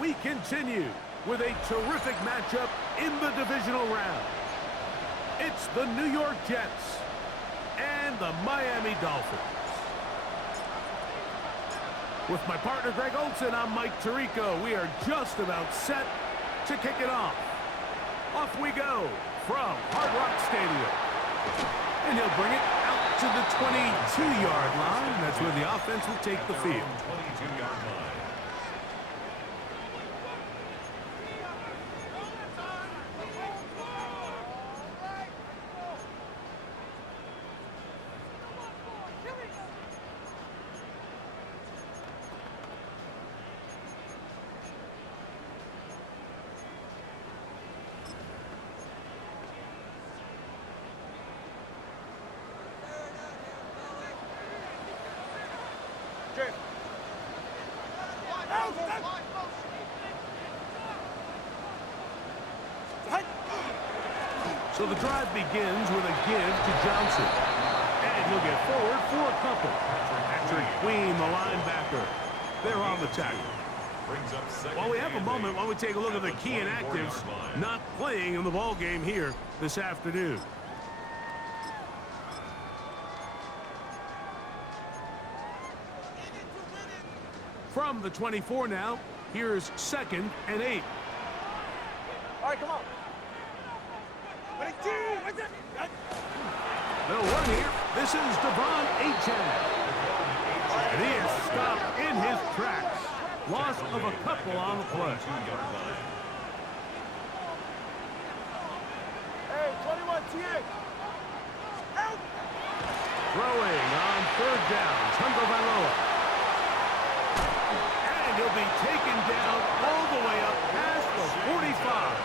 We continue with a terrific matchup in the divisional round. It's the New York Jets and the Miami Dolphins. With my partner Greg Olson, I'm Mike Tirico. We are just about set to kick it off. Off we go from Hard Rock Stadium. And he'll bring it out to the 22-yard line. That's where the offense will take the field. 22-yard line. So the drive begins with a give to Johnson. And he'll get forward for a couple. Patrick Queen, the linebacker. They're on the tackle. While we have a moment, while we take a look at the key inactives not playing in the ball game here this afternoon. From the 24 now, here's 2nd and 8. All right, come on. They'll run here. This is Devon Achane. And he is stopped in his tracks. Loss of a couple on the play. Hey, 21 TA. Out. Throwing on 3rd down. Tagovailoa. And he'll be taken down all the way up past the 45.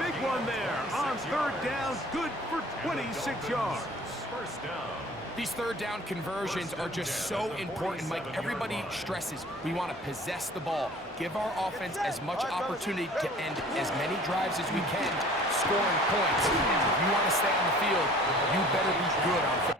Big one there on 3rd down, good for 26 yards. First down. These 3rd down conversions are just so important, Mike. Everybody stresses we want to possess the ball, give our offense as much opportunity to end as many drives as we can, scoring points. If you want to stay on the field, you better be good on football.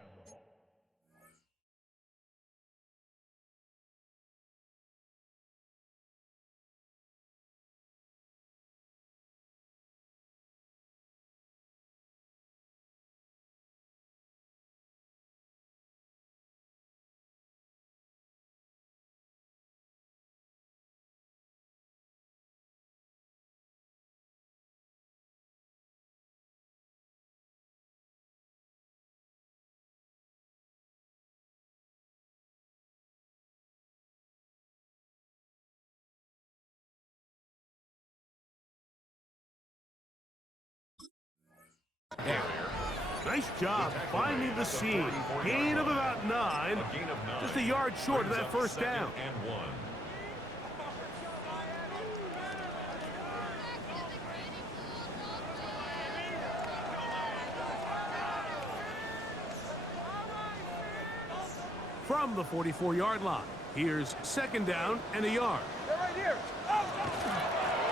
Nice job finding the seam. Gain of about 9. Just a yard short of that 1st down. And 1. From the 44-yard line, here's 2nd down and a yard. They're right here.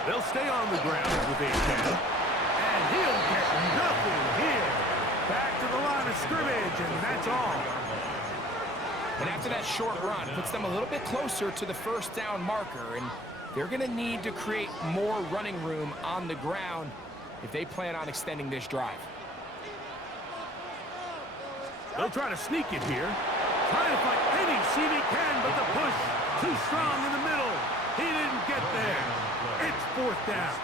They'll stay on the ground with Achane. And he'll get nothing here. Back to the line of scrimmage, and that's all. And after that short run, puts them a little bit closer to the 1st down marker, and they're going to need to create more running room on the ground if they plan on extending this drive. They'll try to sneak it here. Trying to find any seam he can, but the push too strong in the middle. He didn't get there. It's 4th down.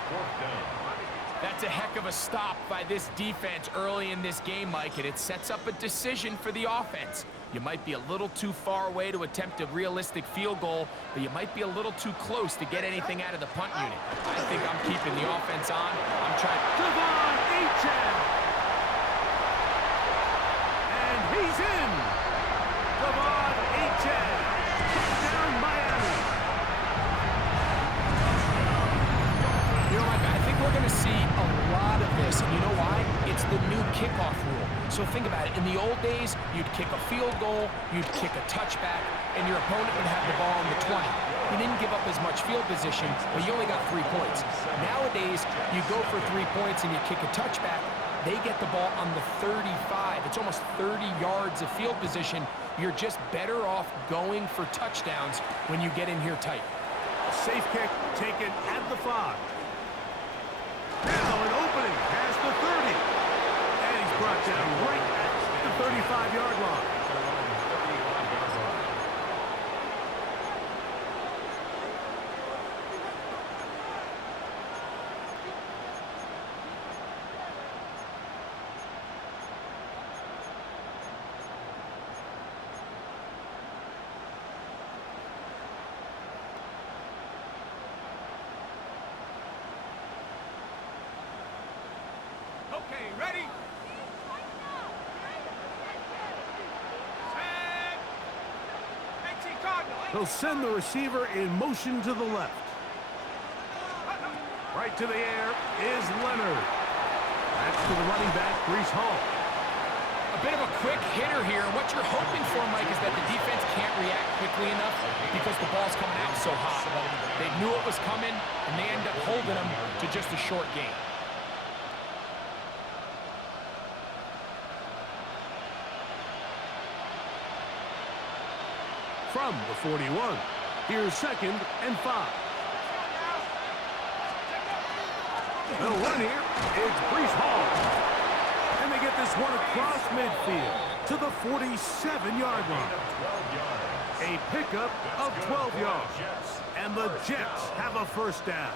That's a heck of a stop by this defense early in this game, Mike, and it sets up a decision for the offense. You might be a little too far away to attempt a realistic field goal, but you might be a little too close to get anything out of the punt unit. I think I'm keeping the offense on. I'm trying. Devon Achane. And he's in. Devon Achane. Touchdown Miami. You know, Mike, I think we're going to see a lot of this, and you know why? It's the new kickoff rule. So think about it. In the old days, you'd kick a field goal, you'd kick a touchback, and your opponent would have the ball on the 20. You didn't give up as much field position, but you only got 3 points. Nowadays, you go for 3 points and you kick a touchback, they get the ball on the 35. It's almost 30 yards of field position. You're just better off going for touchdowns when you get in here tight. Safe kick taken at the 5. Now an opening past the 30. And he's brought down right at the 35-yard line. Okay, ready? Set. 18 Cardinal. He'll send the receiver in motion to the left. Right to the air is Leonard. That's to the running back, Breece Hall. A bit of a quick hitter here. What you're hoping for, Mike, is that the defense can't react quickly enough because the ball's coming out so hot. They knew it was coming, and they end up holding them to just a short gain. From the 41, here's 2nd and 5. The run here, it's Breece Hall. And they get this one across midfield to the 47-yard line. A pickup of 12 yards. And the Jets have a first down.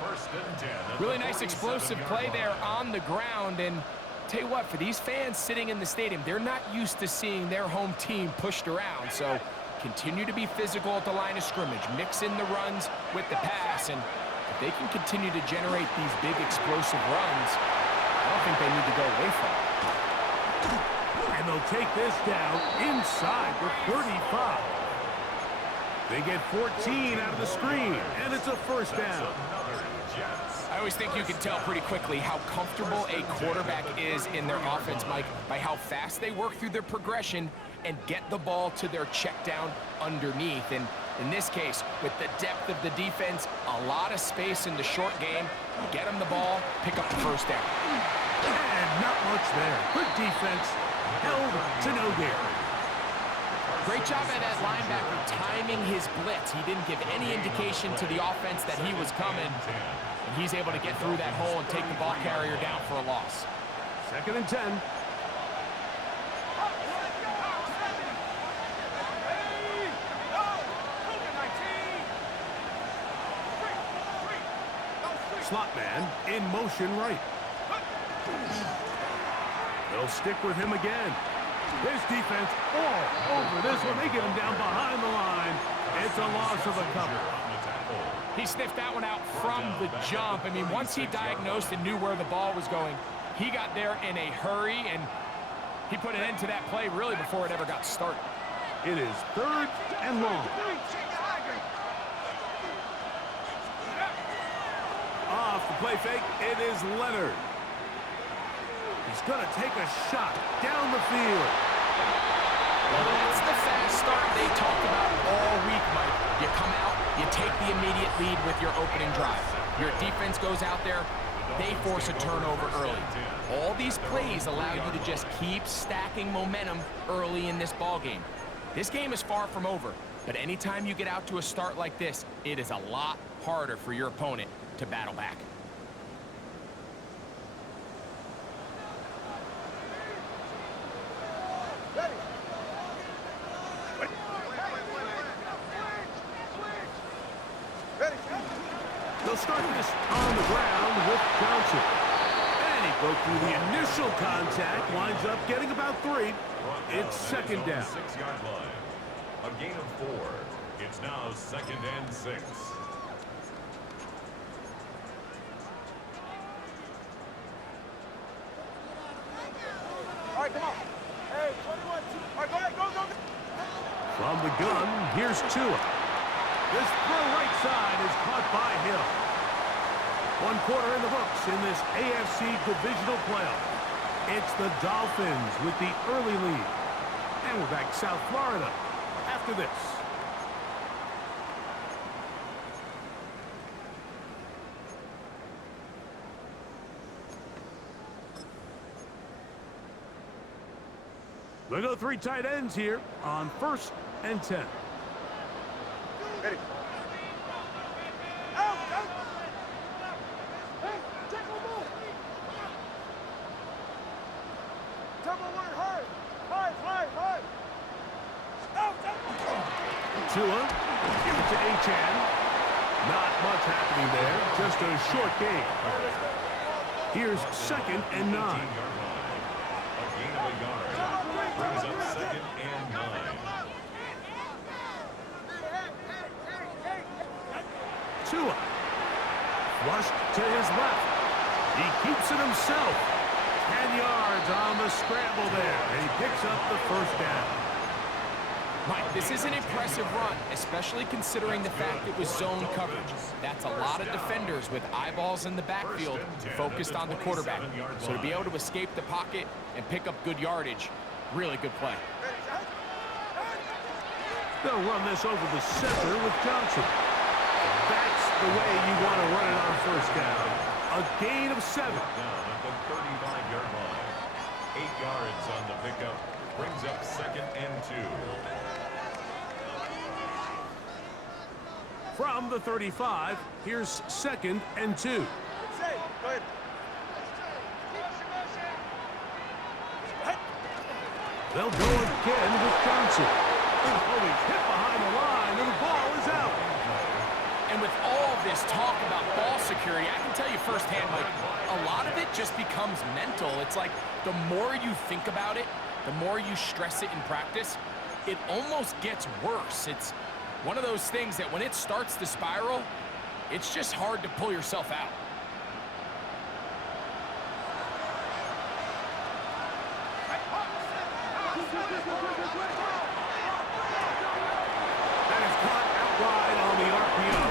First and 10. Really nice explosive play there on the ground. And tell you what, for these fans sitting in the stadium, they're not used to seeing their home team pushed around. So continue to be physical at the line of scrimmage. Mix in the runs with the pass. And if they can continue to generate these big explosive runs, I don't think they need to go away from it. And they'll take this down inside the 35. They get 14 out of the screen, and it's a first down. I always think you can tell pretty quickly how comfortable a quarterback is in their offense, Mike, by how fast they work through their progression and get the ball to their check down underneath. And in this case, with the depth of the defense, a lot of space in the short game, get them the ball, pick up the first down. And not much there. Good defense, held to no gain. Great job by that linebacker timing his blitz. He didn't give any indication to the offense that he was coming. And he's able to get through that hole and take the ball carrier down for a loss. 2nd and 10. Slot man in motion right. They'll stick with him again. His defense all over this one. They get him down behind the line. It's a loss of a couple. He sniffed that one out from the jump. I mean, once he diagnosed and knew where the ball was going, he got there in a hurry, and he put an end to that play really before it ever got started. It is 3rd and long. Off the play fake, it is Leonard. He's going to take a shot down the field. Well, that's the fast start they talked about all week, Mike. You come out, you take the immediate lead with your opening drive. Your defense goes out there, they force a turnover early. All these plays allow you to just keep stacking momentum early in this ball game. This game is far from over, but anytime you get out to a start like this, it is a lot harder for your opponent to battle back. They'll start this on the ground with Johnson. And he broke through the initial contact, winds up getting about 3. It's 2nd down. 6-yard line. A gain of 4. It's now 2nd and 6. All right, come on. Hey, 21, 2. All right, go. From the gun, here's Tua. This throw right side is caught by Hill. 1 quarter in the books in this AFC divisional playoff. It's the Dolphins with the early lead. And we're back South Florida after this. They go 3 tight ends here on 1st and 10. Ready. Tua, give it to Achan. Not much happening there, just a short game. Here's 2nd and 9. A gain of a yard. Brings up 2nd and 9. Tua, flushed to his left. He keeps it himself. 10 yards on the scramble there, and he picks up the first down. Mike, this is an impressive run, especially considering the fact it was zone coverage. That's a lot of defenders with eyeballs in the backfield focused on the quarterback. So to be able to escape the pocket and pick up good yardage, really good play. They'll run this over the center with Johnson. That's the way you want to run it on first down. A gain of 7. Down at the 35-yard line. 8 yards on the pickup. Brings up 2nd and 2. From the 35, here's 2nd and 2. Go ahead. They'll go again with Johnson. Oh, he's hit behind the line, and the ball is out. And with all this talk about ball security, I can tell you firsthand, Mike, a lot of it just becomes mental. It's like the more you think about it, the more you stress it in practice, it almost gets worse. It's one of those things that when it starts to spiral, it's just hard to pull yourself out. That is caught out wide on the RPO.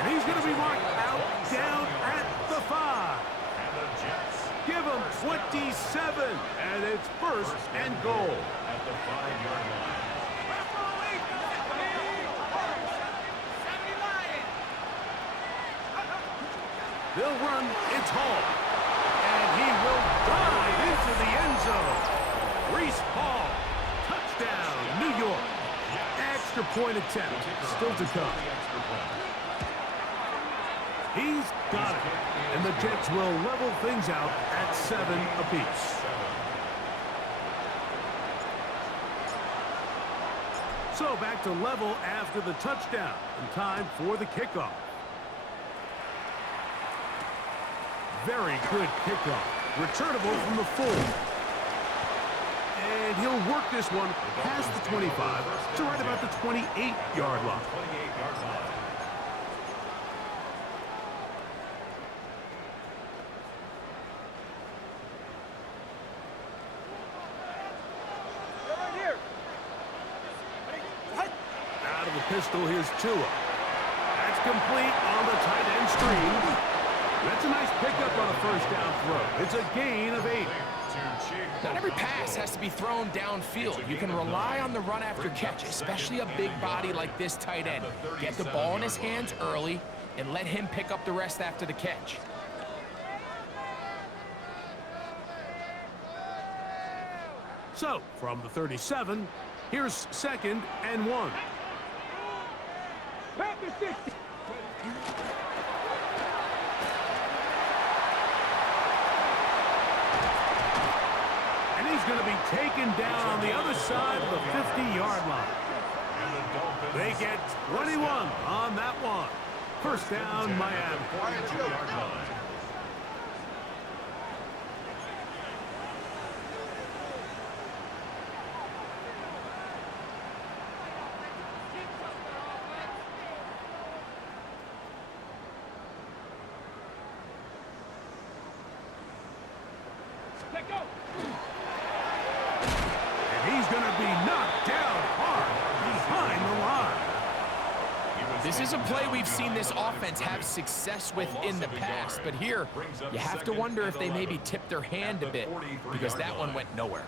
And he's going to be marked out down at the 5. And the Jets Give him 27, and it's 1st and goal. at the 5-yard line. They'll run, it's Hall. And he will dive into the end zone. Reese Hall, touchdown, New York. Extra point attempt, still to come. He's got it. And the Jets will level things out at 7 apiece. So back to level after the touchdown. And time for the kickoff. Very good kickoff. Returnable from the 4. And he'll work this one past the 25 to right about the 28-yard line. 28-yard line. Right here. Out of the pistol, here's Tua. That's complete on the tight end screen. That's a nice pickup on a first down throw. It's a gain of 8. Not every pass has to be thrown downfield. You can rely on the run after catch, especially a big body like this tight end. Get the ball in his hands early and let him pick up the rest after the catch. So, from the 37, here's 2nd and 1. And he's going to be taken down on the other side of the 50-yard line. They get 21 on that one. First down, Miami. 42-yard line. And he's going to be knocked down hard behind the line. This is a play we've seen this offense have success with in the past, but here you have to wonder if they maybe tipped their hand a bit because that one went nowhere.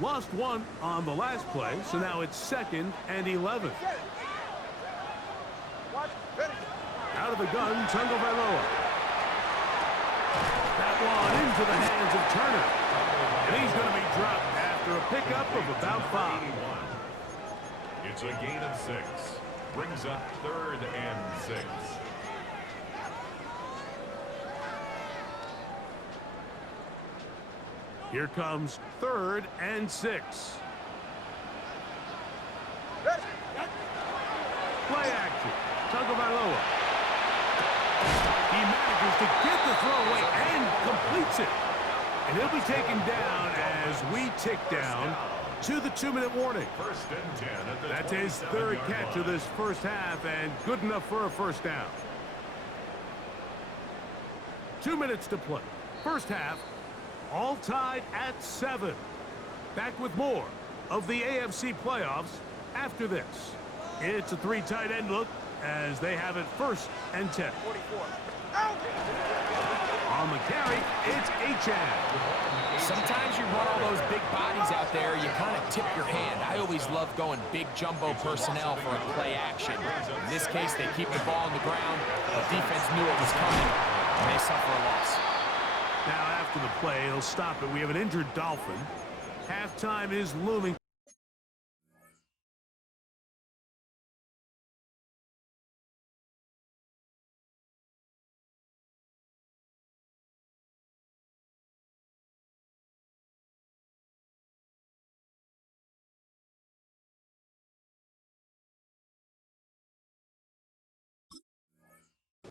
Lost one on the last play, so now it's 2nd and 11. Watch. Ready. Out of the gun, Tagovailoa. That one into the hands of Turner. And he's going to be dropped after a pickup of about 5. It's a gain of 6. Brings up 3rd and 6. Here comes 3rd and 6. Play action. Tagovailoa. He manages to get the throw away and completes it. And he'll be taken down as we tick down to the 2-minute warning. First and 10 at the That's his 3rd catch of this first half and good enough for a first down. 2 minutes to play. First half, all tied at 7. Back with more of the AFC playoffs after this. It's a 3 tight end look as they have it 1st and 10. 44. On the carry, it's Achane. Sometimes you run all those big bodies out there, you kind of tip your hand. I always love going big jumbo personnel for a play action. In this case, they keep the ball on the ground. The defense knew it was coming, and they suffer a loss. Now after the play, he'll stop it. We have an injured Dolphin. Halftime is looming.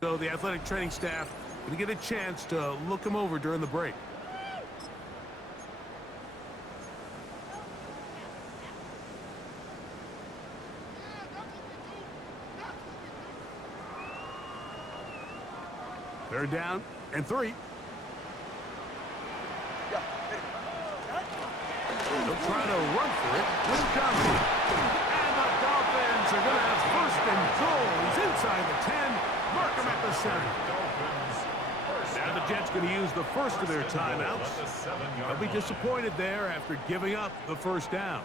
So the athletic training staff going to get a chance to look him over during the break. Third down and 3. They'll try to run for it with Johnson. And the Dolphins are going to have 1st and goal. He's inside the 10. Mark him at the 7. Now the Jets going to use the first of their timeouts. They'll be disappointed there after giving up the first down.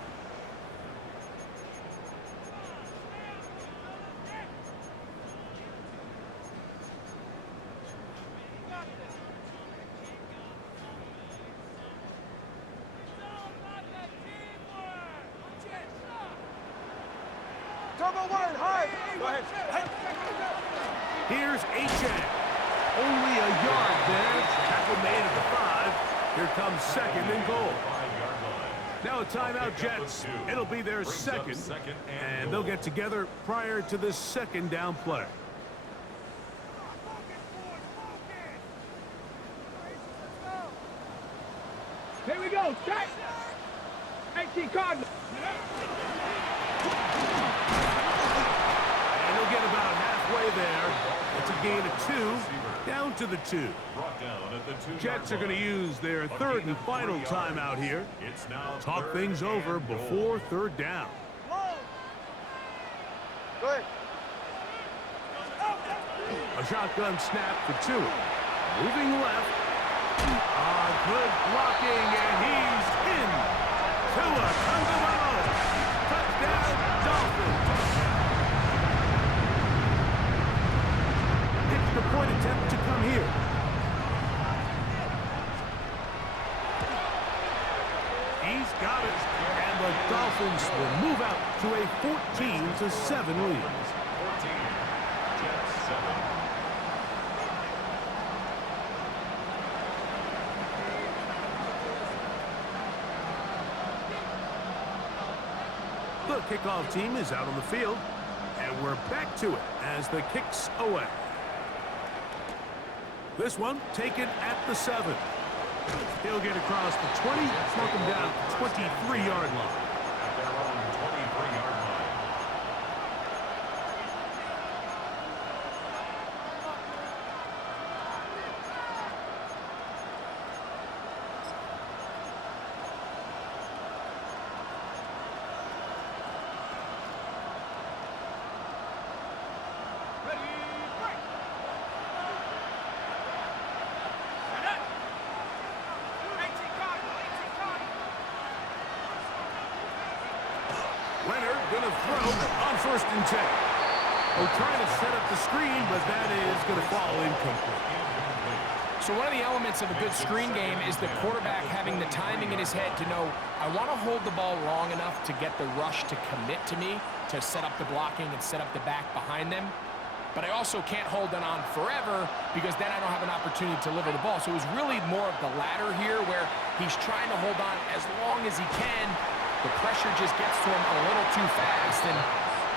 Turbo 1, high. Go ahead. Here's Achane. Only a yard there. Tackle made at the 5. Here comes 2nd and goal. Now a timeout, Jets. It'll be their 2nd, and they'll get together prior to this 2nd down play. Here we go, set! 18 Cardinals. And he'll get about halfway there. It's a gain of 2, down to the 2. Jets are going to use their 3rd and final timeout here. Talk things over before 3rd down. Go ahead. A shotgun snap for 2. Moving left. Good blocking, and he's in. Tua Tagovailoa. Touchdown, Dolphins. Extra point attempt to come here. He's got it, and the Dolphins will move out to a 14-7 lead. 14, Jets 7. The kickoff team is out on the field, and we're back to it as the kick's away. This one taken at the 7. He'll get across the 20, knock him down to 23-yard line. At their own 23-yard line. Leonard going to throw on 1st and 10. We're trying to set up the screen, but that is going to fall incomplete. So one of the elements of a good screen game is the quarterback having the timing in his head to know, I want to hold the ball long enough to get the rush to commit to me, to set up the blocking and set up the back behind them. but I also can't hold it on forever because then I don't have an opportunity to deliver the ball. So it was really more of the latter here where he's trying to hold on as long as he can. The pressure just gets to him a little too fast, and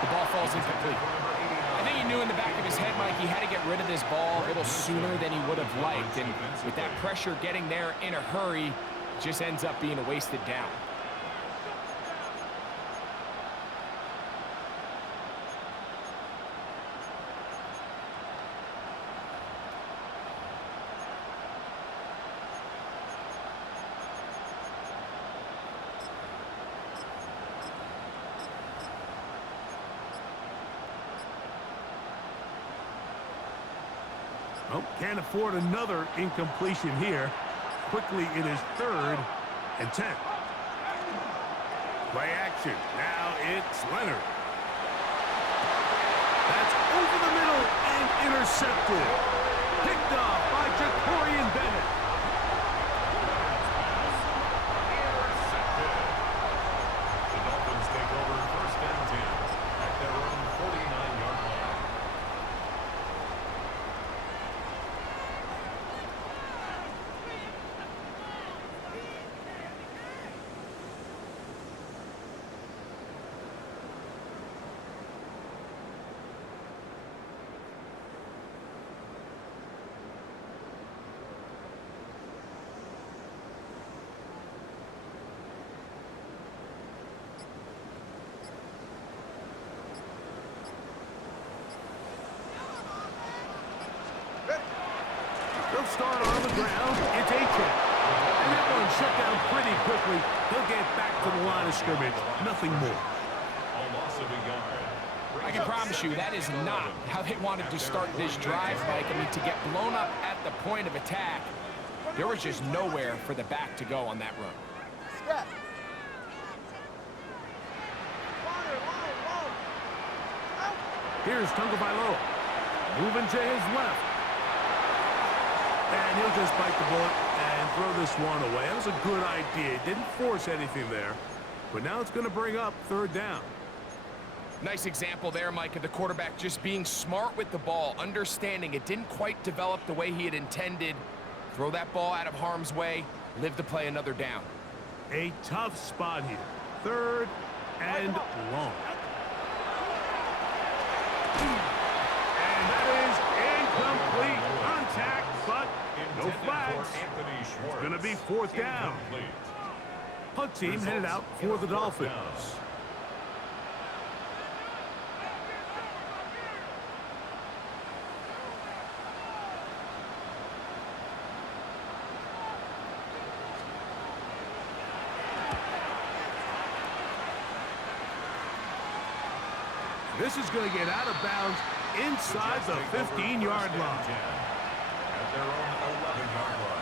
the ball falls incomplete. I think he knew in the back of his head, Mike, he had to get rid of this ball a little sooner than he would have liked. And with that pressure getting there in a hurry, it just ends up being a wasted down. Oh, can't afford another incompletion here. Quickly, it is 3rd and 10. Play action. Now it's Leonard. That's over the middle and intercepted. Picked off by Jacorian Bennett. Intercepted. The Dolphins take over 1st and 10 at their own 49-yard line. They'll start on the ground. It's A-check. And that one shut down pretty quickly. He'll get back to the line of scrimmage. Nothing more. A loss of a yard. I can promise you that is not how they wanted to start this drive, Mike. I mean, to get blown up at the point of attack, there was just nowhere for the back to go on that run. Step. Here's Tagovailoa. Moving to his left. And he'll just bite the bullet and throw this one away. That was a good idea. Didn't force anything there. But now it's going to bring up 3rd down. Nice example there, Mike, of the quarterback just being smart with the ball, understanding it didn't quite develop the way he had intended. Throw that ball out of harm's way, live to play another down. A tough spot here. 3rd and long. And that is incomplete. Contact, but no flags. It's going to be 4th down. Punt team headed out for the Dolphins. This is going to get out of bounds inside the 15-yard line. At their own 11-yard line.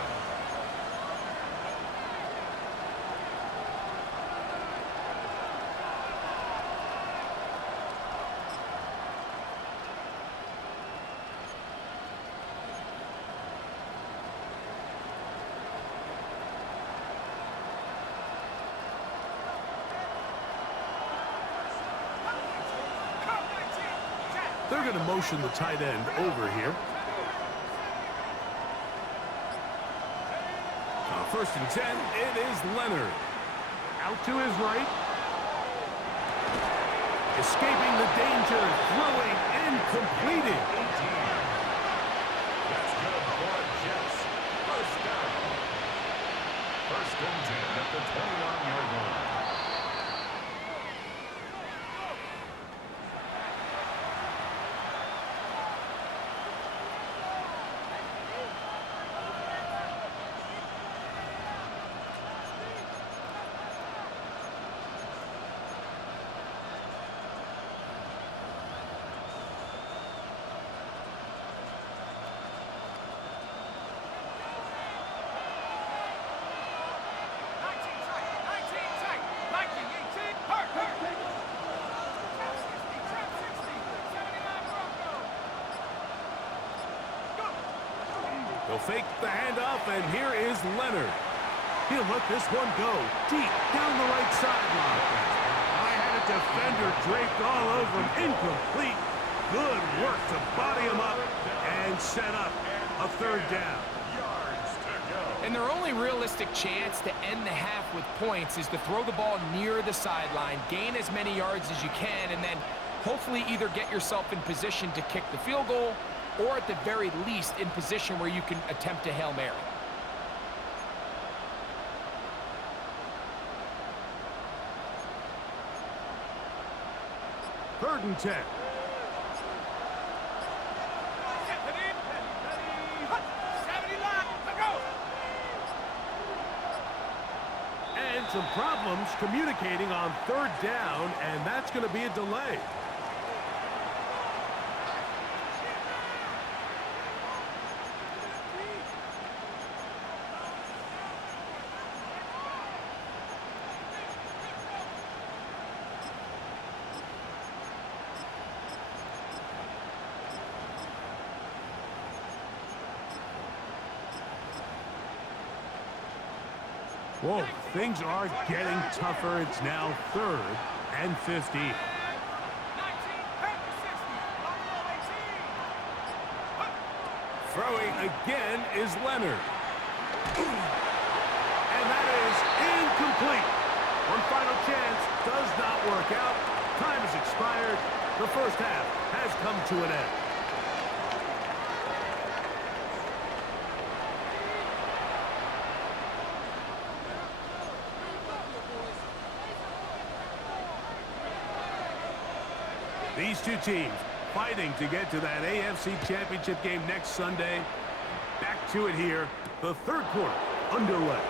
They're going to motion the tight end over here. 1st and 10, it is Leonard. Out to his right. Escaping the danger, throwing and completed. That's good for Jets. 1st down. 1st and 10 at the 21-yard line. They'll fake the handoff, and here is Leonard. He'll let this one go deep down the right sideline. I had a defender draped all over him. Incomplete. Good work to body him up and set up a third down. And their only realistic chance to end the half with points is to throw the ball near the sideline, gain as many yards as you can, and then hopefully either get yourself in position to kick the field goal or at the very least in position where you can attempt a Hail Mary. Third and 10. And some problems communicating on third down, and that's going to be a delay. Whoa, things are getting tougher. It's now 3rd and 15. Throwing again is Leonard. And that is incomplete. One final chance does not work out. Time has expired. The first half has come to an end. These two teams fighting to get to that AFC Championship game next Sunday. Back to it here. The third quarter underway.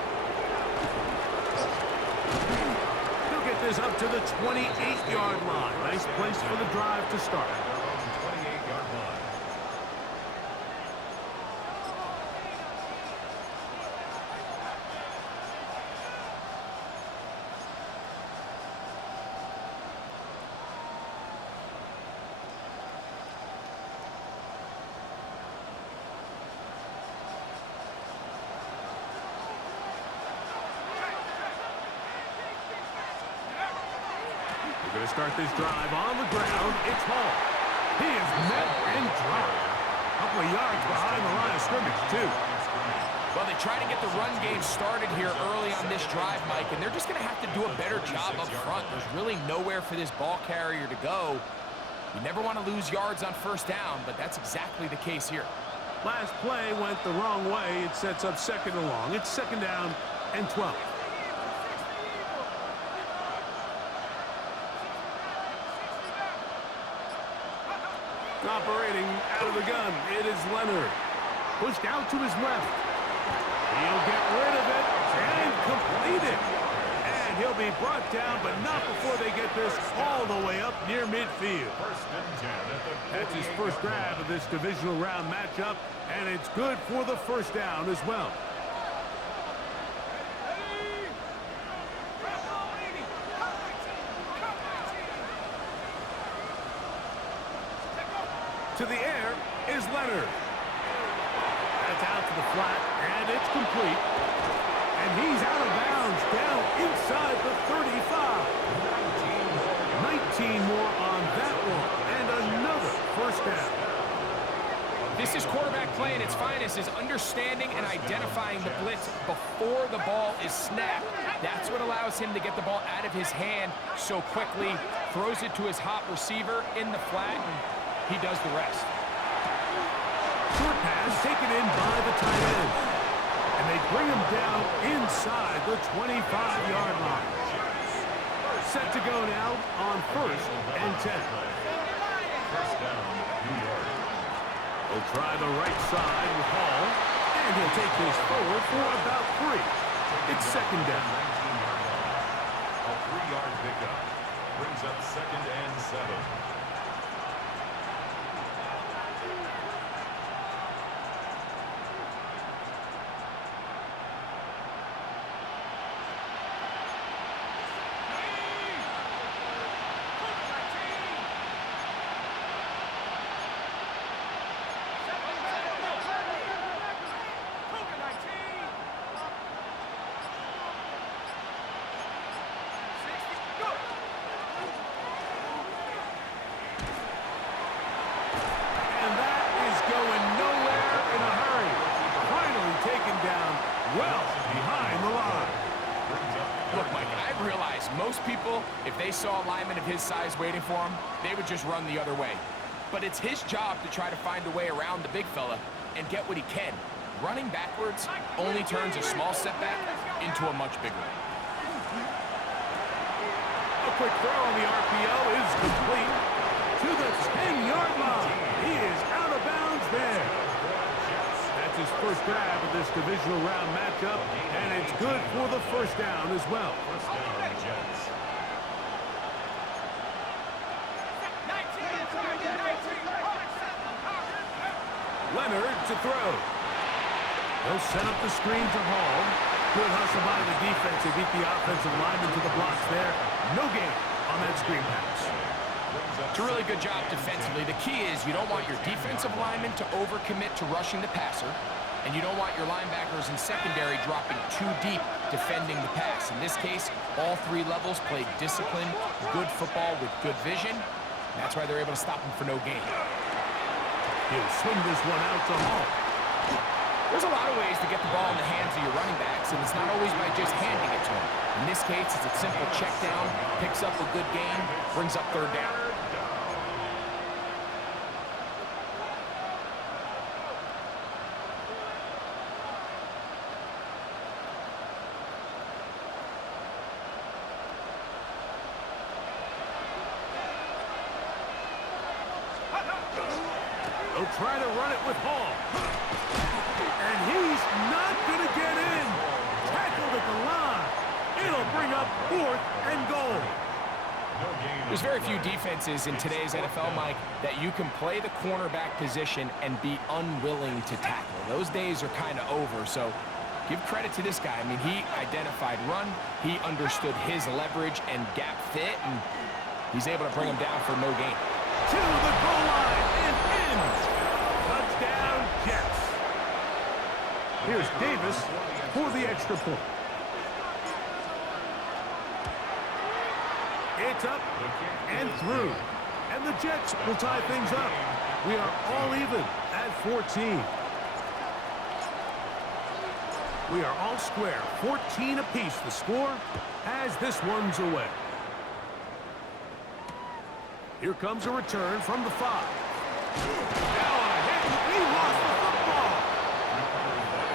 He'll get this up to the 28-yard line. Nice place for the drive to start. Going to start this drive on the ground. It's Hall. He is met and dropped. A couple of yards behind the line of scrimmage, too. Well, they try to get the run game started here early on this drive, Mike, and they're just going to have to do a better job up front. There's really nowhere for this ball carrier to go. You never want to lose yards on first down, but that's exactly the case here. Last play went the wrong way. It sets up second and long. It's second down and 12. Operating out of the gun, it is Leonard. Pushed out to his left. He'll get rid of it and complete it. And he'll be brought down, but not before they get this all the way up near midfield. That's his first grab of this divisional round matchup, and it's good for the first down as well. To the air is Leonard. That's out to the flat, and it's complete. And he's out of bounds, down inside the 35. 19 more on that one, and another first down. This is quarterback play at its finest, is understanding and identifying the blitz before the ball is snapped. That's what allows him to get the ball out of his hand so quickly, throws it to his hot receiver in the flat, and he does the rest. Short pass taken in by the tight end. And they bring him down inside the 25-yard line. Set to go now on 1st and 10. First down, New York. He'll try the right side with Hall. And he'll take this forward for about 3. It's second down. A 3-yard pickup brings up second and 7. behind the line. Look, Mike, I realize most people, if they saw a lineman of his size waiting for him, they would just run the other way. But it's his job to try to find a way around the big fella and get what he can. Running backwards only turns a small setback into a much bigger one. A quick throw on the RPO is complete to the 10-yard line. He is out of bounds there. That's his first grab of this divisional round matchup, and it's good for the first down as well. First down, Jets. Leonard to throw. They'll set up the screen to Hall. Good hustle by the defense. They beat the offensive lineman to the blocks there. No gain on that screen pass. It's a really good job defensively. The key is you don't want your defensive lineman to overcommit to rushing the passer, and you don't want your linebackers in secondary dropping too deep defending the pass. In this case, all three levels played disciplined, good football with good vision. That's why they're able to stop him for no gain. He'll swing this one out to Hall. There's a lot of ways to get the ball in the hands of your running backs, and it's not always by just handing it to them. In this case, it's a simple check down, picks up a good gain, brings up third down. They'll try to run it with Hall. And he's not going to get in. Tackled at the line. It'll bring up 4th and goal. There's very few defenses in today's NFL, Mike, that you can play the cornerback position and be unwilling to tackle. Those days are kind of over, so give credit to this guy. I mean, he identified run, he understood his leverage and gap fit, and he's able to bring him down for no gain. To the goal line and in. Touchdown, Jets. Here's Davis for the extra point. It's up and through. And the Jets will tie things up. We are all even at 14. We are all square. 14 apiece the score as this one's away. Here comes a return from the 5. Now on a hit, he lost the football.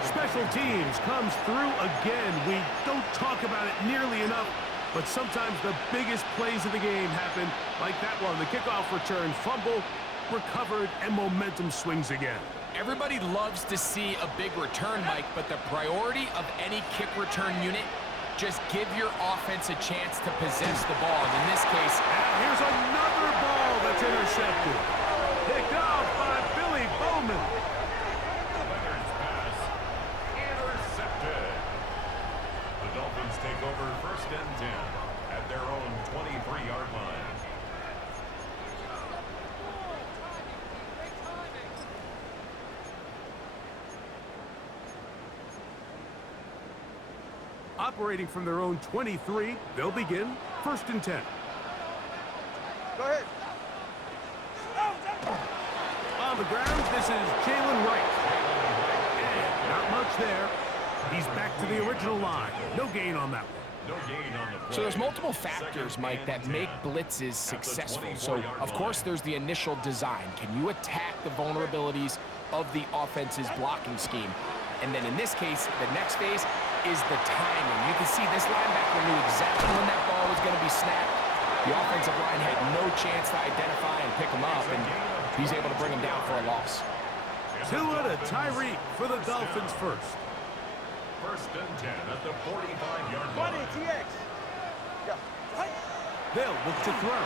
Special teams comes through again. We don't talk about it nearly enough, but sometimes the biggest plays of the game happen like that one. The kickoff return, fumble, recovered, and momentum swings again. Everybody loves to see a big return, Mike, but the priority of any kick return unit, just give your offense a chance to possess the ball. And in this case, and here's another ball that's intercepted. Picked off by Billy Bowman. Leonard's pass intercepted. The Dolphins take over 1st and 10 at their own 23-yard line. Operating from their own 23, they'll begin 1st and 10. Go ahead. On the ground, this is Jalen Wright. And not much there. He's back to the original line. No gain on that one. No gain on the play. so there's multiple factors, Mike, that make blitzes successful. So, of course, there's the initial design. Can you attack the vulnerabilities of the offense's blocking scheme? And then in this case, the next phase is the timing. You can see this linebacker knew exactly when that ball was going to be snapped. The offensive line had no chance to identify and pick him up, and he's able to bring him down for a loss. Tua to Tyreek for the Dolphins first. 1st and 10 at the 45-yard line. TX. Yeah. They'll look to throw.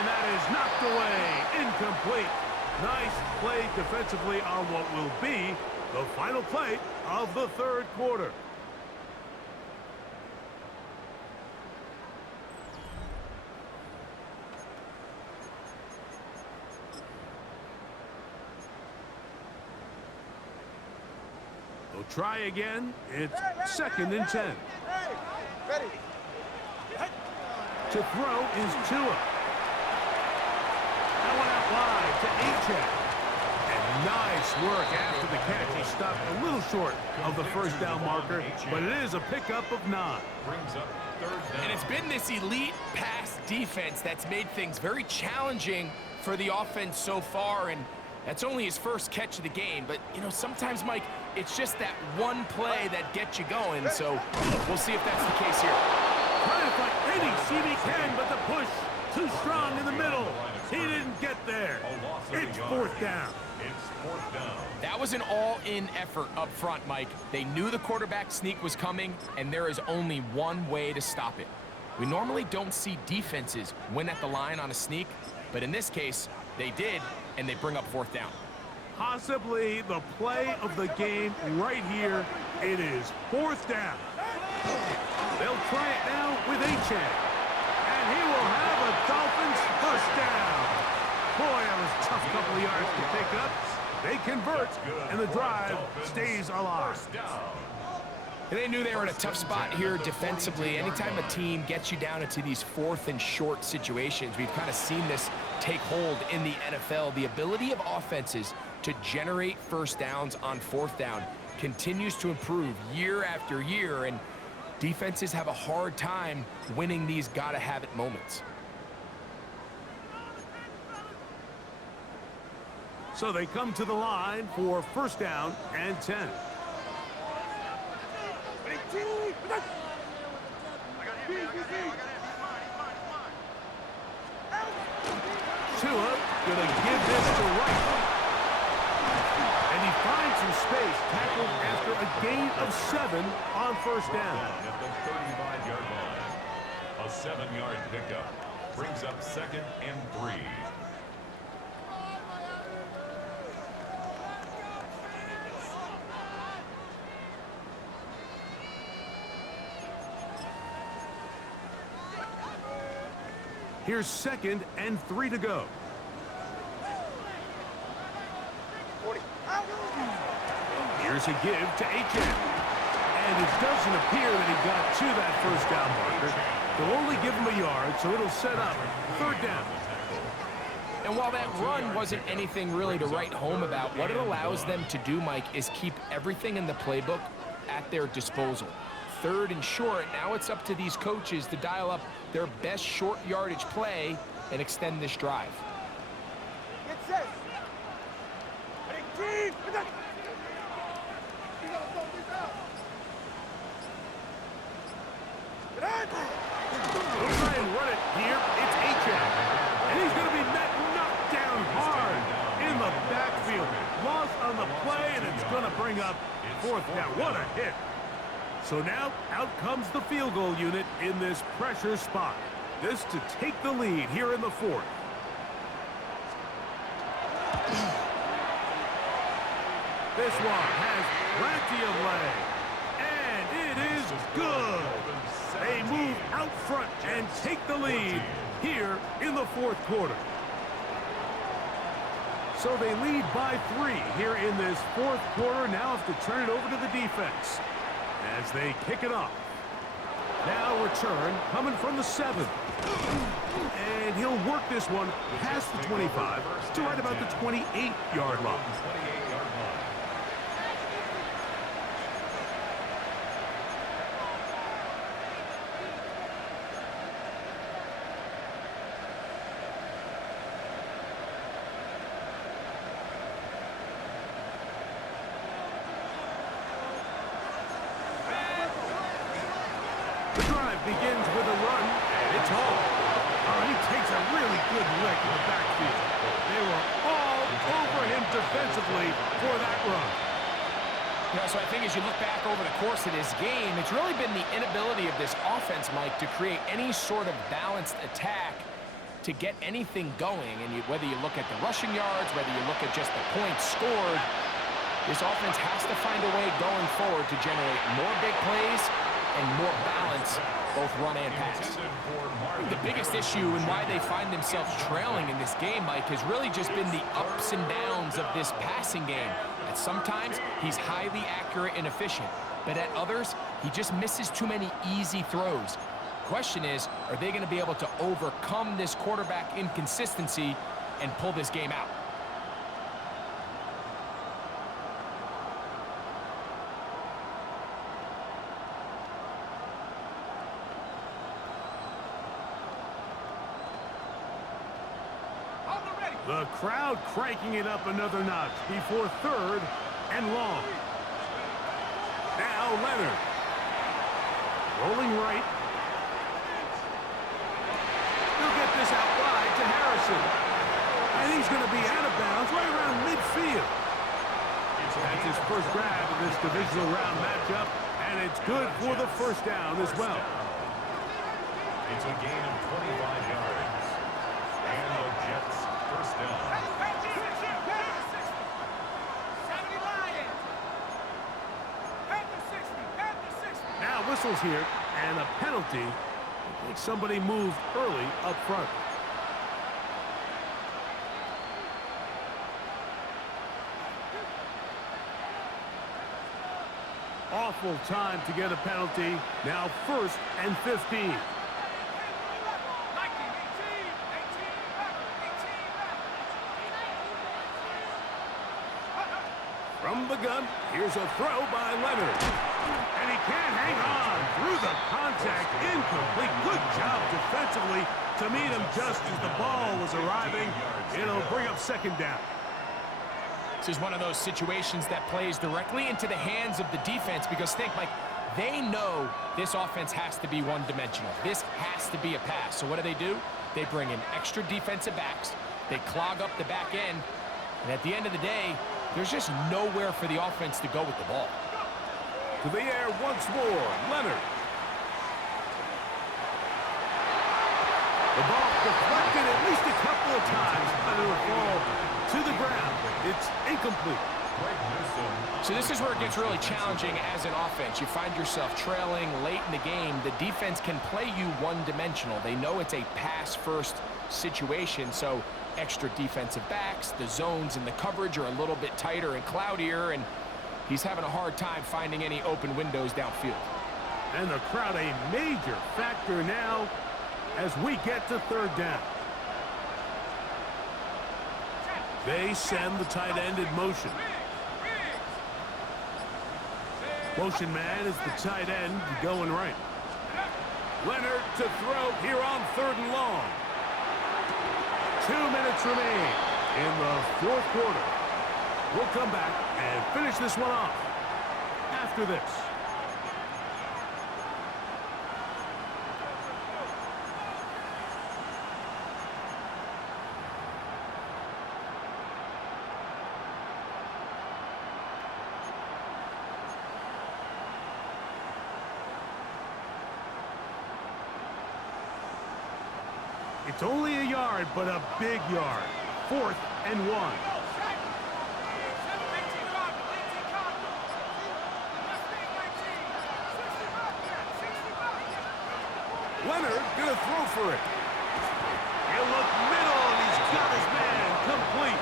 And that is knocked away. Incomplete. Nice play defensively on what will be the final play of the 3rd quarter. They'll try again. It's 2nd and 10. Hey, ready. To throw is Tua. That one out wide to Achane. And Nice work after the catch. He stopped a little short of the first down marker, but it is a pickup of 9. Brings up 3rd down. And it's been this elite pass defense that's made things very challenging for the offense so far, and that's only his first catch of the game. But, you know, sometimes, Mike, it's just that one play that gets you going, so we'll see if that's the case here. Trying to find any seam he can, but the push too strong in the middle. He didn't get there. It's 4th down. It's 4th down. That was an all-in effort up front, Mike. They knew the quarterback sneak was coming, and there is only one way to stop it. We normally don't see defenses win at the line on a sneak, but in this case, they did, and they bring up 4th down. Possibly the play of the game right here. It is 4th down. They'll try it now with Achane. And he will have a Dolphins first down. Boy, that was a tough couple of yards to pick up. They convert, and the drive stays alive. And they knew they were in a tough spot here defensively. Anytime a team gets you down into these 4th and short situations, we've kind of seen this take hold in the NFL. The ability of offenses to generate first downs on 4th down continues to improve year after year, and defenses have a hard time winning these gotta-have-it moments. So they come to the line for first down and 10. Tua gonna give this to Wright. And he finds some space, tackled after a gain of 7 on first down. At the 35-yard line. A 7-yard pickup. Brings up 2nd and 3. Here's 2nd and 3 to go. Here's a give to Achane. And it doesn't appear that he got to that first down marker. They'll only give him a yard, so it'll set up 3rd down. And while that run wasn't anything really to write home about, what it allows them to do, Mike, is keep everything in the playbook at their disposal. 3rd and short, now it's up to these coaches to dial up their best short yardage play and extend this drive. Get set. We'll try and run it here. It's Achane. And he's going to be knocked down hard in the backfield. Loss on the play, and it's going to bring up 4th down. What a hit. So now out comes the field goal unit in this pressure spot. This to take the lead here in the 4th. This one has plenty of leg. And it is good. They move out front and take the lead here in the 4th quarter. So they lead by 3 here in this 4th quarter. Now have to turn it over to the defense as they kick it off. Now return coming from the 7. And he'll work this one past the 25 to right about the 28-yard line. The drive begins with a run, and it's all. Oh, he takes a really good lick in the backfield. They were all over him defensively for that run. You know, so I think as you look back over the course of this game, it's really been the inability of this offense, Mike, to create any sort of balanced attack to get anything going. And whether you look at the rushing yards, whether you look at just the points scored, this offense has to find a way going forward to generate more big plays and more balance, both run and pass. The biggest issue and why they find themselves trailing in this game, Mike, has really just been the ups and downs of this passing game. At sometimes, he's highly accurate and efficient, but at others, he just misses too many easy throws. Question is, are they going to be able to overcome this quarterback inconsistency and pull this game out? The crowd cranking it up another notch before third and long. Now Leonard. Rolling right. He'll get this out wide to Harrison. And he's going to be out of bounds right around midfield. That's his first grab of this divisional round matchup, and it's good for the first down as well. It's a gain of 25 yards. And the Jets first down. Now whistles here, and a penalty. I think somebody moved early up front. Awful time to get a penalty. Now 1st and 15. From the gun, here's a throw by Leonard. And he can't hang on through the contact. Incomplete. Good job defensively to meet him just as the ball was arriving. It'll bring up second down. This is one of those situations that plays directly into the hands of the defense because think, Mike, they know this offense has to be one-dimensional. This has to be a pass. So what do? They bring in extra defensive backs. They clog up the back end. And at the end of the day, there's just nowhere for the offense to go with the ball. To the air once more, Leonard. The ball deflected at least a couple of times, but it'll fall to the ground. It's incomplete. So this is where it gets really challenging as an offense. You find yourself trailing late in the game. The defense can play you one-dimensional. They know it's a pass-first situation, so extra defensive backs, the zones and the coverage are a little bit tighter and cloudier, and he's having a hard time finding any open windows downfield. And the crowd a major factor now as we get to third down. They send the tight end in motion. Motion man is the tight end going right. Leonard to throw here on 3rd and long. 2 minutes remain in the 4th quarter. We'll come back and finish this one off after this. It's only a yard, but a big yard. 4th and 1. Leonard gonna throw for it. He'll look middle, and he's got his man complete.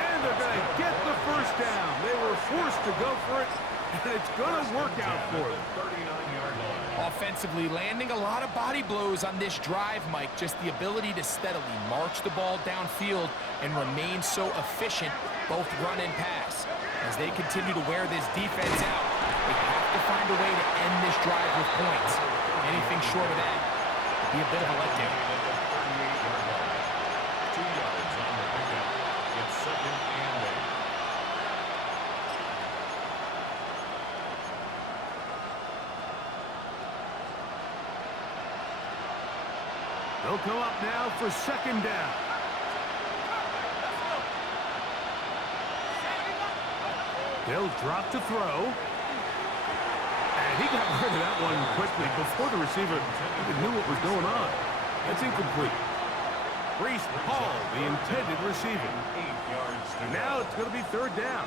And they're gonna get the first down. They were forced to go for it, and it's gonna work out for them. 39-yard line. Offensively, landing a lot of body blows on this drive, Mike. Just the ability to steadily march the ball downfield and remain so efficient, both run and pass. As they continue to wear this defense out, they have to find a way to end this drive with points. Anything short of that would be a bit of a letdown. 38-yard line. 2 yards on the pickup. It's 2nd and 8. They'll come up now for 2nd down. They'll drop to throw. And he got rid of that one quickly before the receiver even knew what was going on. That's incomplete. Reese Hall, the intended receiver. 8 yards to And go. now it's going to be 3rd down.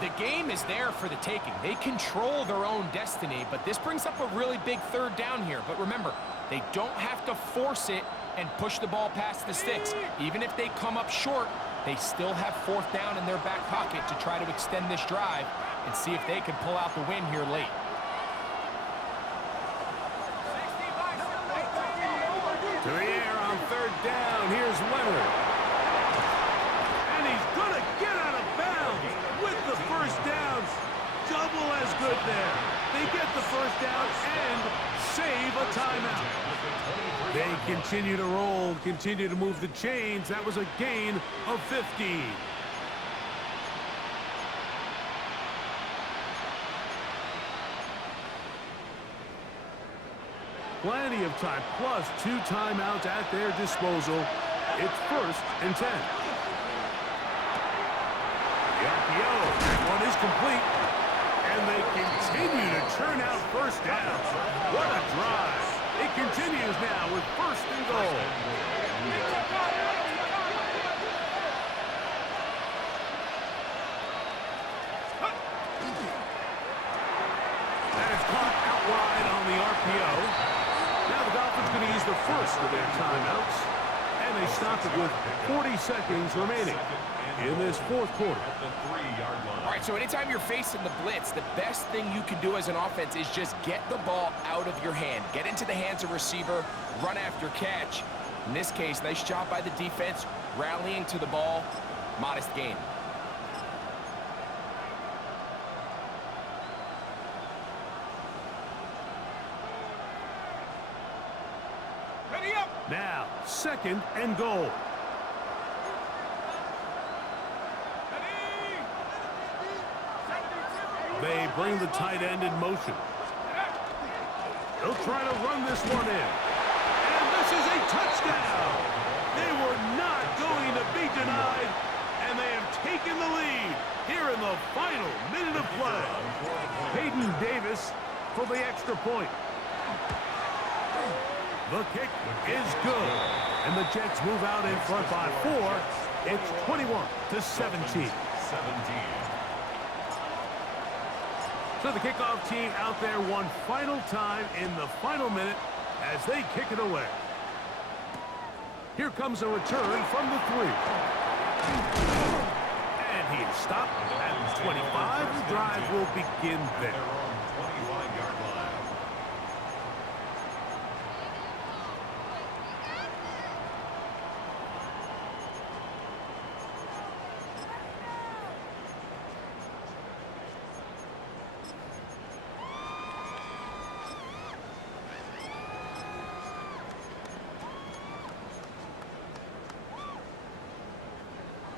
The game is there for the taking. They control their own destiny, but this brings up a really big 3rd down here. But remember, they don't have to force it and push the ball past the sticks. Even if they come up short, they still have 4th down in their back pocket to try to extend this drive and see if they can pull out the win here late. To the air on 3rd down. Here's Leonard. And he's going to get out of bounds with the first down. Double as good there. They get the first down and save a timeout. They continue to roll, continue to move the chains. That was a gain of 15. Plenty of time, plus 2 timeouts at their disposal. It's 1st and 10. The RPO, that one is complete. And they continue to churn out first downs. What a drive. It continues now with 1st and goal. That is caught out wide on the RPO. Now the Dolphins going to use the first of their timeouts. And they stop it with 40 seconds remaining in this 4th quarter. All right, so anytime you're facing the blitz, the best thing you can do as an offense is just get the ball out of your hand. Get into the hands of receiver, run after catch. In this case, nice job by the defense, rallying to the ball. Modest gain. Now, 2nd and goal. They bring the tight end in motion. They'll try to run this one in. And this is a touchdown. They were not going to be denied, and they have taken the lead here in the final minute of play. Hayden Davis for the extra point. The kick is good, and the Jets move out in front by 4. It's 21-17. So the kickoff team out there one final time in the final minute as they kick it away. Here comes a return from the 3. And he is stopped at 25. The drive will begin there.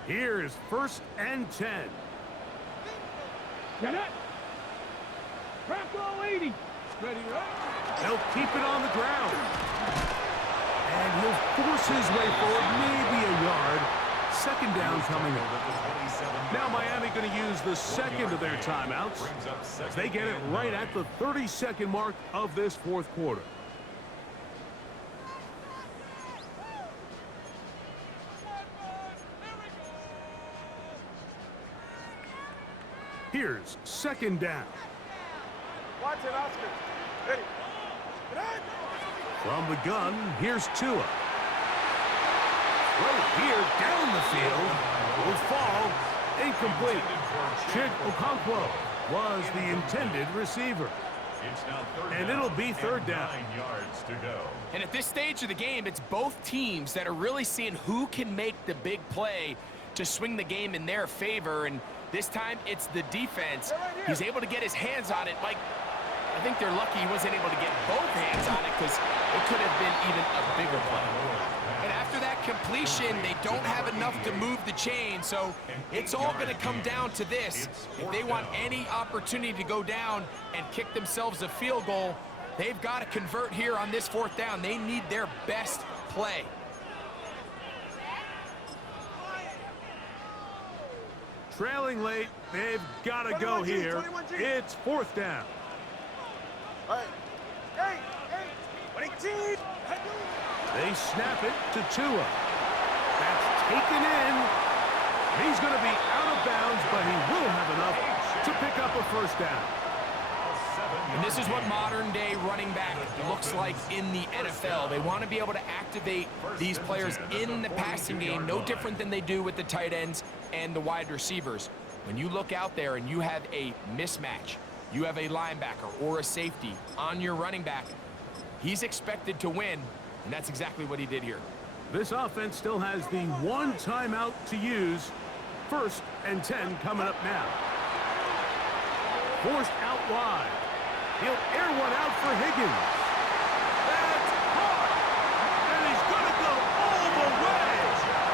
Here is 1st and 10. Get it. Crack roll 80. Ready, right? They'll keep it on the ground. And he'll force his way forward, maybe a yard. 2nd down coming up. Now Miami going to use the 2nd of their timeouts as they get it right at the 30-second mark of this 4th quarter. Here's 2nd down. Watch it, Oscar. Ready. From the gun, here's Tua. Right here, down the field, will fall, incomplete. Chig Okonkwo was the intended receiver. And it'll be 3rd down. 9 yards to go. And at this stage of the game, it's both teams that are really seeing who can make the big play to swing the game in their favor. And this time, it's the defense. He's able to get his hands on it. Mike, I think they're lucky he wasn't able to get both hands on it because it could have been even a bigger play. And after that completion, they don't have enough to move the chain, so it's all going to come down to this. If they want any opportunity to go down and kick themselves a field goal, they've got to convert here on this 4th down. They need their best play. Trailing late, they've got to go here. It's 4th down. All right. Hey, 22. They snap it to Tua. That's taken in. He's going to be out of bounds, but he will have enough to pick up a 1st down. And this is what modern-day running back looks like in the NFL. They want to be able to activate these players in the passing game, no different than they do with the tight ends and the wide receivers. When you look out there and you have a mismatch, you have a linebacker or a safety on your running back, he's expected to win, and that's exactly what he did here. This offense still has the 1 timeout to use. 1st and 10 coming up now. Forced out wide. He'll air one out for Higgins. That's hard. And he's going to go all the way.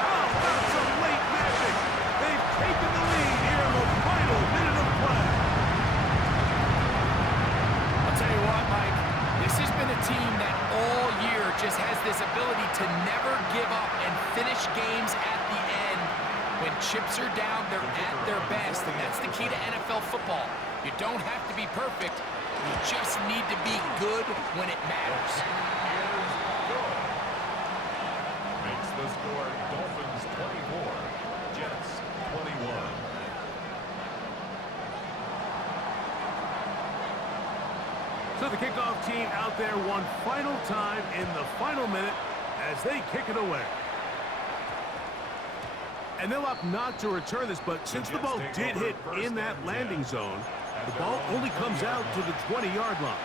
How about some late magic? They've taken the lead here in the final minute of play. I'll tell you what, Mike. This has been a team that all year just has this ability to never give up and finish games at the end. When chips are down, they're at their best, and that's the key to NFL football. You don't have to be perfect. You just need to be good when it matters. Makes the score Dolphins 24, Jets 21. So the kickoff team out there one final time in the final minute as they kick it away. And they'll opt not to return this, but since the ball did hit in that landing zone, the ball only comes out to the 20-yard line.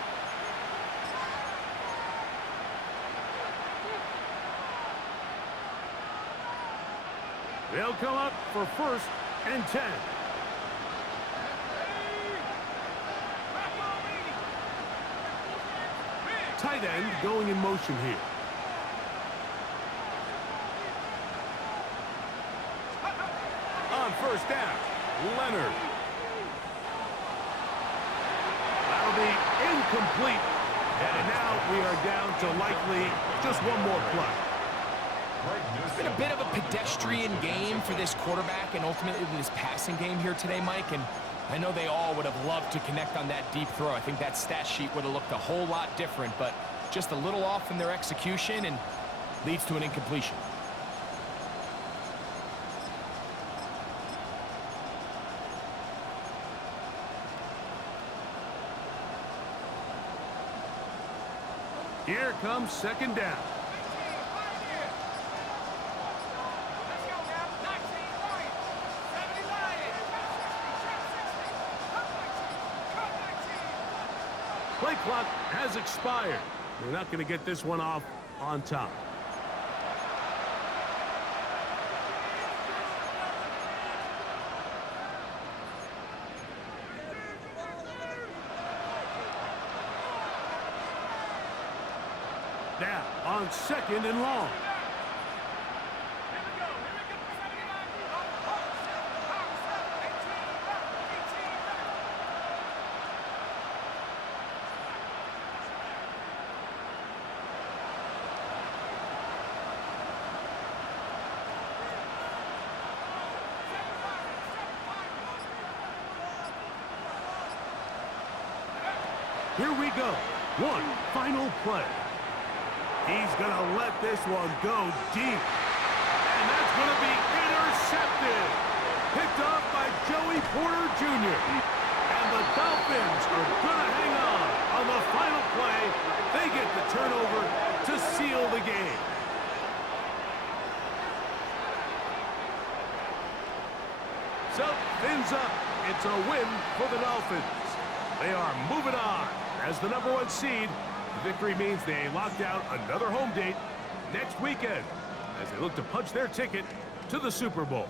They'll come up for 1st and 10. Tight end going in motion here. On 1st down, Leonard. That'll be incomplete. And now we are down to likely just one more play. It's been a bit of a pedestrian game for this quarterback and ultimately this passing game here today, Mike. And I know they all would have loved to connect on that deep throw. I think that stat sheet would have looked a whole lot different, but just a little off in their execution and leads to an incompletion. Here comes 2nd down. Play clock has expired. They're not going to get this one off on top. Now on 2nd and long. Here we go. One final play. He's going to let this one go deep. And that's going to be intercepted. Picked off by Joey Porter Jr. And the Dolphins are going to hang on the final play. They get the turnover to seal the game. So, fins up. It's a win for the Dolphins. They are moving on as the #1 seed. The victory means they locked out another home date next weekend as they look to punch their ticket to the Super Bowl.